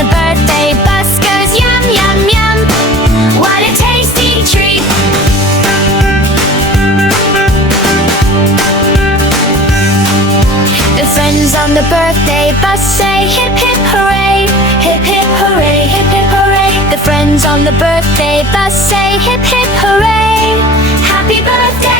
the birthday bus goes yum, yum, yum. What a tasty treat. The friends on the birthday bus say hip, hip, hooray. Hip, hip, hooray, hip, hip, hooray. The friends on the birthday bus say hip, hip, hooray. Happy birthday